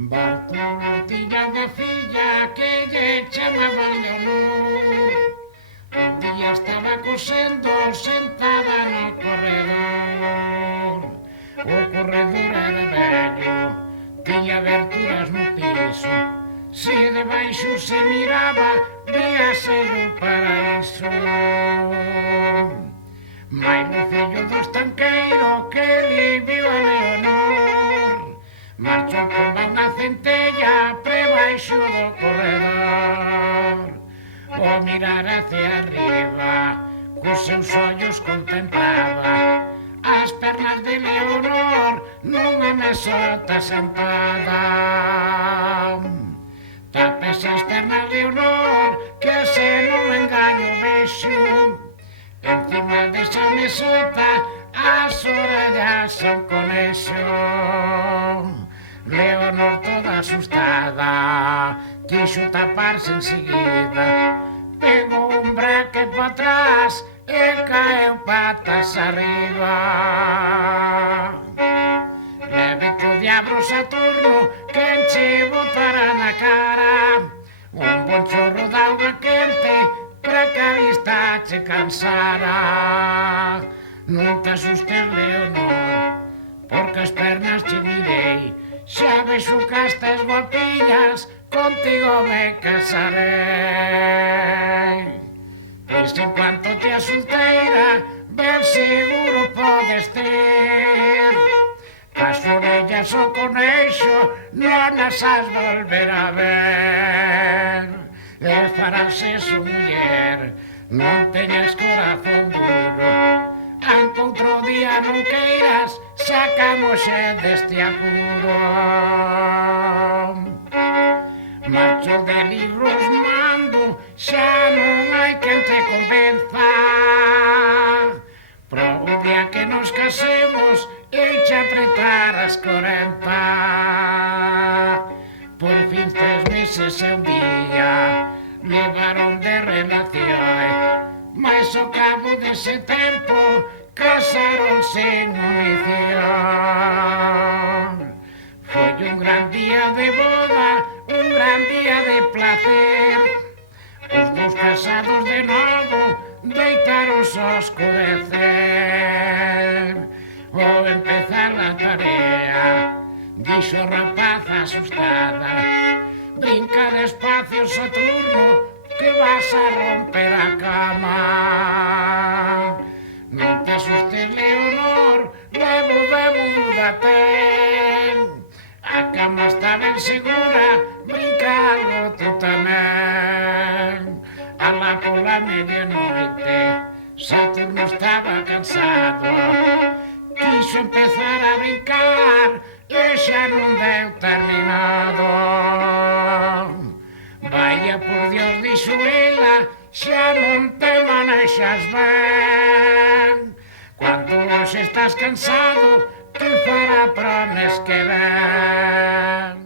Bartolo tiña unha filla que lle chamaban Leonor. Un día estaba cosendo sentada no corredor. O corredor era vello, tiña aberturas no piso. Se debaixo se miraba, víase o paraíso. Mais no fillo do estanqueiro que li viu a Leonor, marchou como unha centella prebaixo do corredor. Ao mirar hacia arriba, cos seus ollos contemplaba as pernas de Leonor nunha mesota sentada. Tapes as pernas, Leonor, que se non me engaño vexo encima desa mesota as orellas son conexo. Leonor toda asustada quixo taparse enseguida, pegou un braque pa atrás e caeu patas arriba. Levete o diablo Saturno que enche botara na cara un bon chorro de auga quente para que a vista che cansara. Non te asustes, Leonor, porque as pernas che mirei, xa vexo que estas guapiñas contigo me casarei. Pois en cuanto te a solteira, ben seguro podes ter as orellas o coneixo, non as has volver a ver. E farase su muller, non teñas corazón duro, anque outro día non queiras, sacamos deste apuro. Marcho de libros mando, xa non hai quen te convenza. Pro o día que nos casemos, eixe apretar as 40. Por fin 3 meses e un día levaron de relación, mas ao cabo dese tempo casaronse en unición. Foi un gran día de boda, un gran día de placer. Os dous casados de novo deitaronse ao escurecer. Ao empezar a tarea, dixo a rapaz asustada: brinca despacio, Saturno, que vas a romper a cama. Non te asustes, Leonor, levo de muda ten. A cama está ben segura, brinca algo tú tamén. Alá pola medianoite, Saturno estaba cansado, quixo empezar a brincar e xa non deu terminado. Vaya por Dios, dixo ela, xa non te manexas ben. Cando hoxe estás cansado, que fará pro mes que ven.